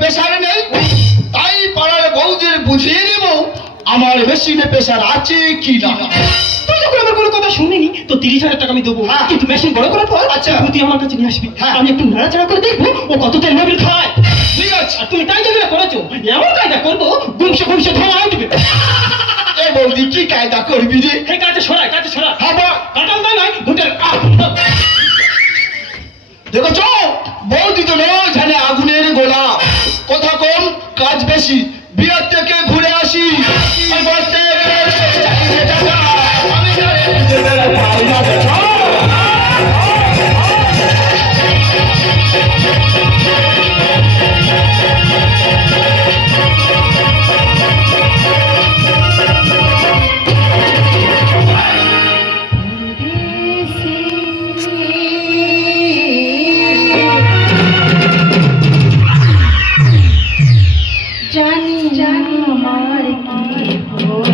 Pressure নেই, তাই পাড়ার বউদের বুঝিয়ে নেব আমার মেশিনে প্রেসার আছে কি না। তুই যখন আমার কোনো কথা শুনিনি তো 30,000 টাকা আমি দেবো, কিন্তু মেশিন বড় করার পর আচ্ছা। তুই আমার কাছে নিয়ে আসবি, আমি একটু নাড়াচাড়া করে দেখবো ও কত তেল মোবিল খায়। ঠিক আছে। আর তুমি তাই যদি করেছো, এমন কায়দা করবো গুমসে গুমসে ধোঁয়া উঠবে। এ বৌদি কি কায়দা করবি রে? এই কাজে সরাই, কাজে সরা। হ্যাঁ বা কাটাল না নয় ঘুটের দেখেছ, বৌদি তো নয় জানে আগুনের গোলা। কথা কম কাজ বেশি, বিয়ের থেকে ঘুরে আসি। জানি জানি আমার কি হলো,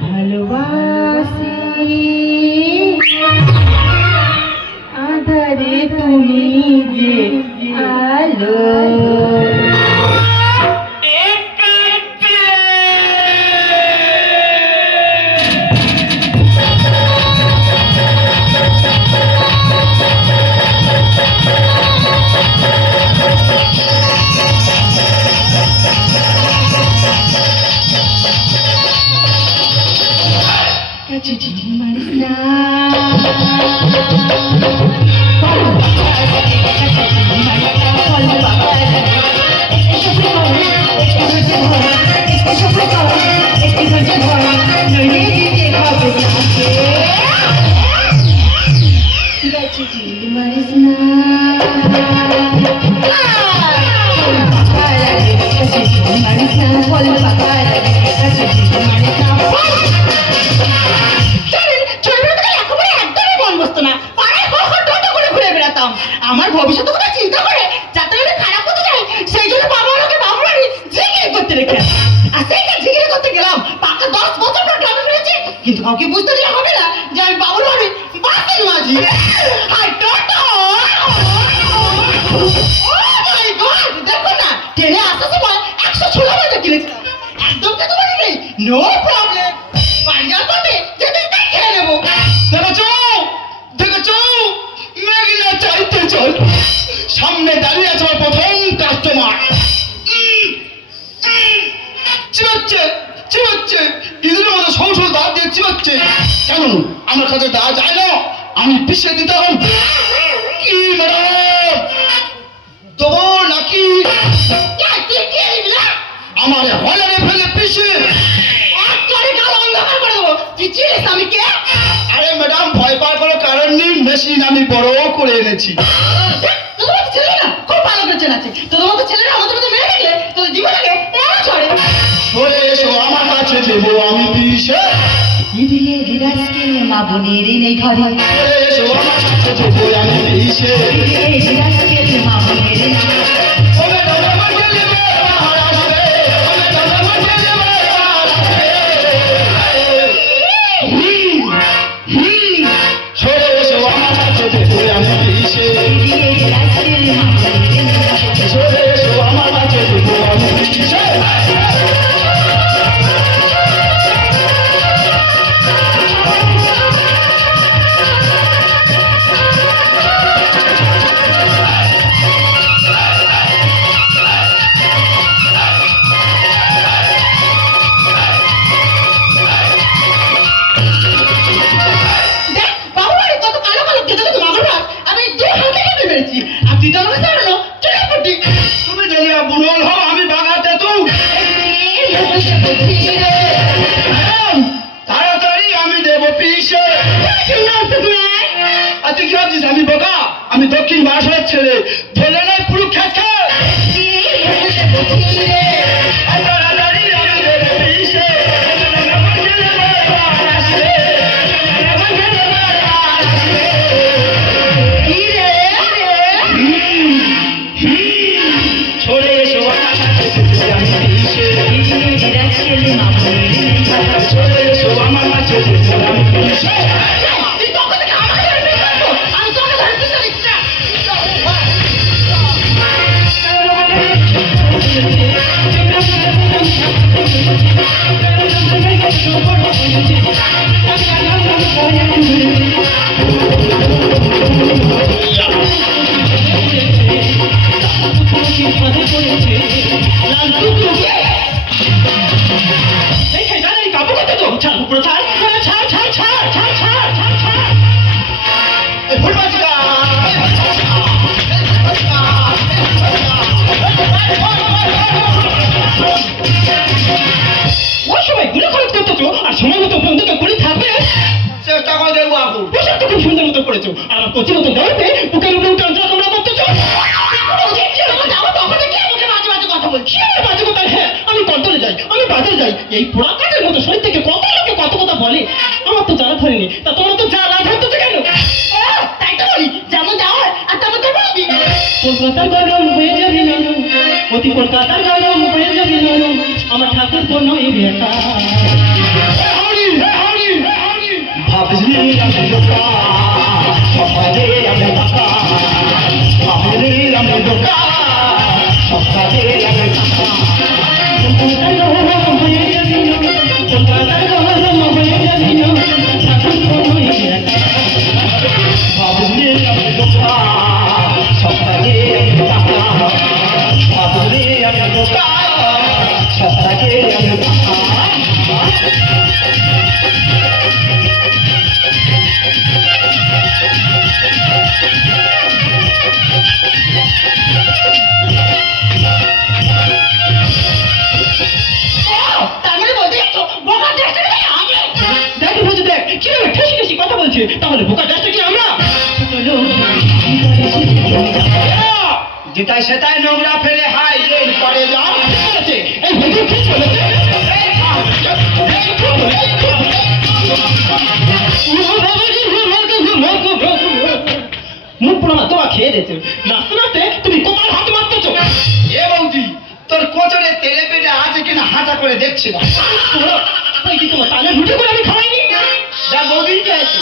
ভালোবাসি আধারে তুমি যে আলো। মারিস না মারিস না আমার ভবিষ্যৎ কথা চিন্তা করে যাতে আমি খারাপ হতে যাই, সেই জন্য বাবা আমাকে বাবুরানি জিগিরি করতে রেখে আর সেইটা জিগিরি করতে গেলাম। পাকা 10 বছর পর গ্রামে ফিরেছি, কিন্তু কাউকে বুঝতে দিলে হবে না যে আমি বাবুর বাড়ি বাসের মাঝি। Hi tata. Oh my god, দেখো না ট্রেনে আসার সময় 116 টাকা কিনেছিলাম, একদম খেতে পারি নেই। নো প্রবলেম, বাড়ি যাওয়ার পথে যেতে খেয়ে নেবো। দেখেছ, দেখেছ, মেঘনা চাইতে চল, সামনে দাঁড়িয়ে আছে আমার প্রথম কাস্টমার। চিবাচ্ছে চিবাচ্ছে, ইঁদুরের মতো সৌ সৌ দাঁত দিয়ে চিবাচ্ছে। কেন আমার কাছে দেওয়া যায় না? আমি পিছিয়ে দিতে হবে কি ম্যাডাম? দেবো নাকি? আমার হলারে ফেলে পিছিয়ে আমি কে? আরে ম্যাডাম, ভয় পাওয়ার কোনো কারণ নেই, মেশিন আমি বড় করে এনেছি। তোদের মতো ছেলে না খুব ভালো করে চেনাচ্ছে। তোদের মতো ছেলেরা আমাদের মতো মেরে দেখলে তোদের জীবনটাকে এমন ছড়ে। সরে এসো আমার কাছে, দেবো আমি পিছে। বিবিএ বিরাজকে মা বোনের নেই ঘরে, সরে এসো আমার কাছে, দেবো আমি পিছে। বিবিএ বিরাজকে মা বোনের নেই ঘরে। সরে এসো আমার কাছে, দেবো আমি পিছে। বিবিএ বিরাজকে মা বোনের নেই ঘরে। সরে এসো আমার কাছে, দেবো আমি পিছে। দেখ বাবুর বাড়ি কত কালো কালো খেতে তো মাগর ভাত আমি 2 হাতে কেটে মেরেছি। আর তুই তো আমাকে জানো চলে পড়ি। তুমি জানিয়া বুড়োল হও, আমি বাগাতে তো। তাড়াতাড়ি আমি দেবো পিছে। আর তুই কি ভাবছিস আমি বোকা? আমি দক্ষিণ বাসার ছেলে, ধরলে নয় পুরো খেত খায়। তাড়াতাড়ি আমি দেবো পিছে। সরে এসো আমার কাছে, দেবো আমি পিছে। সরে এসো আমার কাছে, দেবো আমি পিছে। তুই তখন থেকে আমাকে ধরে পিছাচ্ছ, আমি তোকে ধরে পিছাচ্ছি না। কচি মতো দেওয়াতে বুকের উপরে উঠে অঞ্চল তোমরা করতেছ। যাবো তখন কি আমাকে মাঝে মাঝে কথা বলছি? কি আমার বাজে কথা? হ্যাঁ, আমি কন্ট্রোলে যাই, আমি বাজারে যাই, এই পোড়া কাঠের মতো শরীর থেকে কত লোকে কত কথা বলে, আমার তো জানা ধরেনি। তা তোমরা তো যা না ধরতেছো কেন? তাই তো বলি, যেমন যাও আর তেমন তো বলবি। কলকাতার গরম হয়ে যাবে নরম, অতি কলকাতার গরম হয়ে যাবে নরম, আমার ঠাকুর কোনো বেটা। ভাবলি আমি বোকা, সকালে আমি টাকা, ভাবলি আমি বোকা, সকালে আমি টাকা। কলকাতার গরম হয়ে যাবে নরম, কলকাতার গরম হয়ে যাবে নরম, ঠাকুর কোনো বেটা। ভাবলি আমি বোকা, সকালে আমি টাকা, ভাবলি আমি বোকা, সকালে আমি টাকা। তার মানে বলতে যাচ্ছ বোকার দেশটা আমি? দেখ বুঝে দেখ কিভাবে ঠেসি ঠেসি কথা বলছে, তাহলে বোকা দেশটা কি আমরা? যেটাই সেটাই নোংরা ফেলে হাই রে পরে যাও। এই ভিডিও ঠিক বলেছে। মুখ পোড়া তোমার খেয়ে দিয়েছে, নাচতে নাচতে তুমি কোথায় হাত মারতেছো? এ বৌদি, তোর কোচরে তেলে পেটে আছে কিনা হাঁটা করে দেখছিলাম। তোমার তালে রুটি করে আমি খাওয়াইনি। দেখ বৌদি,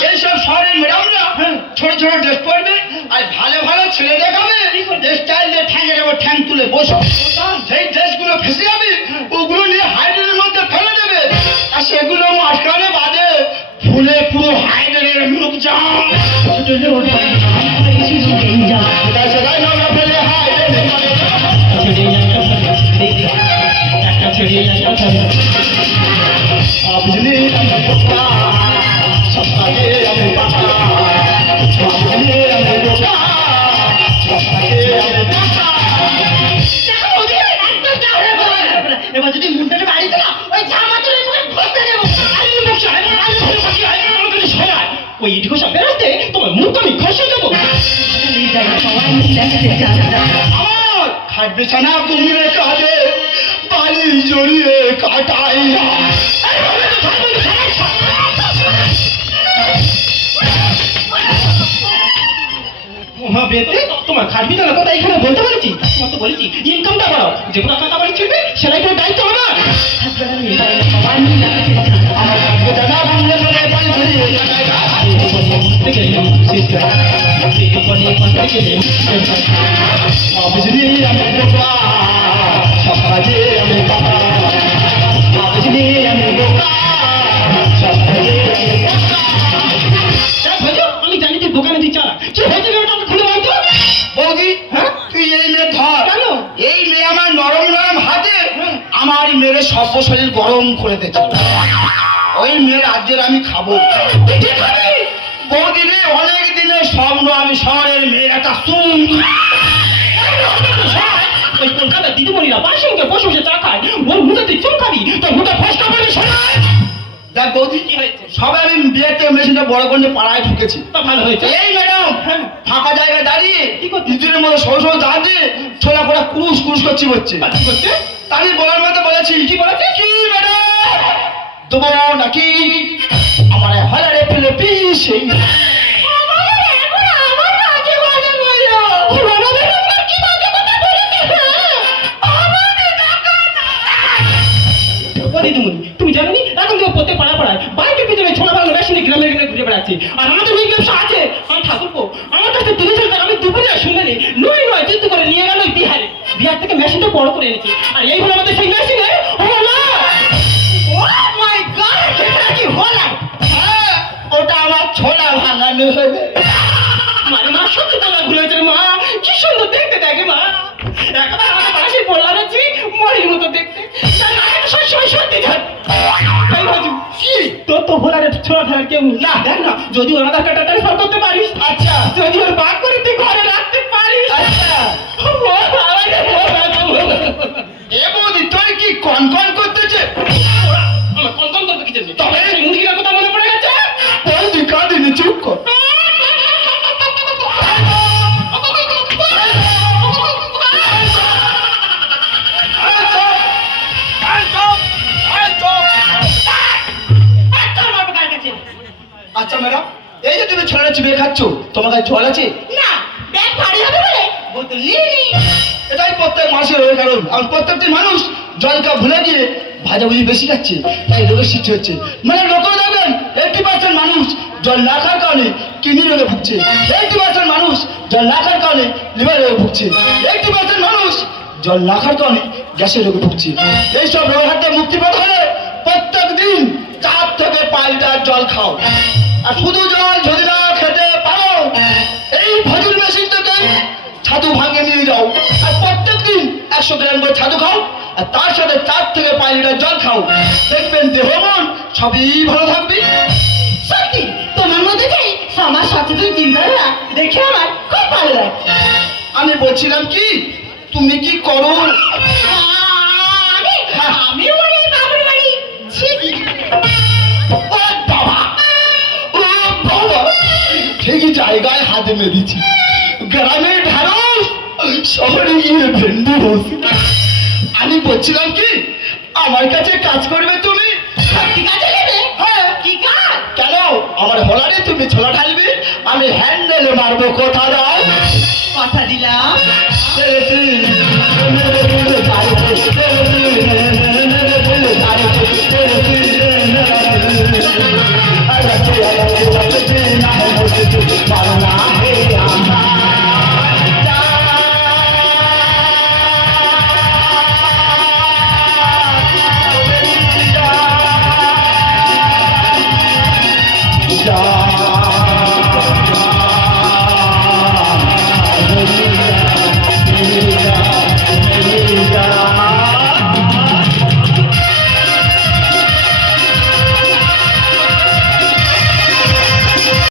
এইসব শহরের ম্যাডামরা ছোট ছোট ড্রেস পরবে আর ভালো ভালো ছেলে দেখাবে, স্টাইল দিয়ে ঠ্যাঙের ওপর ঠ্যাং তুলে বসো, সেই ড্রেসগুলো ফেসে যাবে, ওগুলো নিয়ে হাইড্রেনের মধ্যে ফেলে দেবে, আর সেগুলো মাঝখানে বাজে ফুলে পুরো হাইড্রেনের মুখ জাম। সেটাই সেটাই নোংরা ফেলে হাইড্রেনে পড়ে যাও। বুঝলি আমি বোকা, সকালে আমি টাকা, বুঝলি আমি বোকা, সকালে আমি টাকা। এবার যদি মুন্ডাটা বাড়িতে না ওই জামা তুলে মুখে ঘষতে দেবো। ওই ইটকো সব বেরোতে তোমার মুখ আমি ঘষে দেবো। আমার খাট বিছানা কুমড়ে কাঁদে, বালি জড়িয়ে কাটাই না। বেতে তোমার খাটবি না কথা এখানে বলতে পারছি, তোমার তো বলেছি ইনকামটা বাড়াও, যে কোনো কাটা বাড়ি ছিড়বে সেলাই করে দায়িত্ব আমার। আমার খাট বিছানা কুমড়ে কাঁদে, বালি জড়িয়ে কাটাই না। বুঝলি আমি বোকা, সকালে আমি টাকা, বুঝলি আমি বোকা, সকালে আমি টাকা। আমি জানি তুই দোকানে তুই চালা, কি হয়েছে ব্যাপারটা খুলে বলতো। বৌদি, তুই এই মেয়ে ধর। কেন? এই মেয়ে আমার নরম নরম হাতে আমার মেয়ের সব শরীর গরম করে দিচ্ছে। ওই মেয়ের রাজ্যের আমি খাবো। বৌদি রে, অনেক দিনের স্বপ্ন আমি শহরের মেয়ের একটা সুম। ওই কলকাতার দিদিমণিরা পাশে মুখে বসে বসে চা খায়, ওর মুখে তুই চুম খাবি, তোর মুখে ফসকা পড়ে শোনায়। দেখ বৌদি, কি হয়েছে? সবাই আমি বিয়েতে মেশিনটা বড় করে পাড়ায় ঢুকেছি। তা ভালো হয়েছে। এই ম্যাডাম, ফাঁকা জায়গায় দাঁড়িয়ে কি করছিস? ইঁদুরের মতো সরু সরু দাঁড়িয়ে ছোলা ফোলা কুরুস কুরুস করছি হচ্ছে। কি করছে? তাই বলার মতো বলেছি। কি বলেছে? কি ম্যাডাম দেবো নাকি আমার হলারে ফেলে পিসে। তুমি জানো নি এখন তো প্রত্যেক পাড়া পাড়ায় বাইকের পিছনে ছোলা বাংলা মেশিনে গ্রামে গ্রামে ঘুরে বেড়াচ্ছে, আর আমাদের ওই ব্যবসা আছে। আমি ঠাকুরপো আমার কাছে 30,000 টাকা আমি দুপুরে শুনেনি, নয় নয় চিন্তা করে নিয়ে গেল বিহারে, বিহার থেকে মেশিনটা বড় করে এনেছি, আর এই হলো আমাদের সেই মেশিনে। ওটা আমার ছোলা ভাঙানো হবে। মানে মা সত্যি তোলা ঘুরেছে মা, কি সুন্দর দেখতে দেখে মা, একবার আমাদের পাশে পড়লাম আছি মরির মতো দেখতে, তার নাকে তো সবসময় সত্যি যান। তাই ভাবছি কি তোর তো ভোলারে ছোড়া ফেলার কেউ না, দেখ না যদি ওর আধার কার্ডটা ট্রান্সফার করতে পারিস, আচ্ছা যদি ওর বাদ করে তুই ঘরে রাখতে পারিস, আচ্ছা এ বৌদি, তোর কি কন কন করতেছে? আমার কন কন করতে কি জন্য? তবে সেই মুরগির কথা মনে পড়ে গেছে। বৌদি কাঁদিনি, চুপ কর। তোমার কাছে জল আছে? না, ব্যাগ ভারী হবে বলে বোতল নিয়ে নি। এটাই প্রত্যেক মাসের হয়ে কারণ আর প্রত্যেকটি মানুষ জলটা ভুলে গিয়ে ভাজাভুজি বেশি খাচ্ছে, তাই রোগের সৃষ্টি হচ্ছে। মানে লোকেও দেখবেন 80% মানুষ জল না খাওয়ার কারণে কিডনি রোগে ভুগছে, 80% মানুষ জল না খাওয়ার কারণে লিভার রোগে ভুগছে, 80% মানুষ জল না খাওয়ার কারণে গ্যাসের রোগে ভুগছে। এইসব রোগের হাতে মুক্তি পেতে হলে প্রত্যেক দিন 4 থেকে 5 লিটার জল খাও। আর শুধু জল যদি না খেতে পারো, এই ভজুর মেশিন থেকে ছাতু ভাঙে নিয়ে যাও আর প্রত্যেক দিন 100 গ্রাম করে ছাতু খাও আর তার সাথে 4 থেকে 5 লিটার জল খাও। দেখবেন দেহ মন সবই ভালো থাকবে। সত্যি তোমার মধ্যে যে সমাজ সচেতন চিন্তাধারা দেখে আমার খুব ভালো লাগছে। আমি বলছিলাম কি, তুমি কি করো? আমি মনে হয় বাবুর বাড়ি ছিড়ি। ও বাবা, ও বাবা, ঠিকই জায়গায় হাতে মেরেছি। গ্রামের ঢাড়স শহরে গিয়ে ভেন্ডি বসে। আমি বলছিলাম কি, আমার কাছে কাজ করবে তুমি? সত্যি কাজে নেবে? হ্যাঁ। কি কাজ? কেন? আমার হলারে তুমি ছোলা ঢালবে, আমি হ্যান্ডেলে মারবো। কথা দাও। কথা দিলাম। না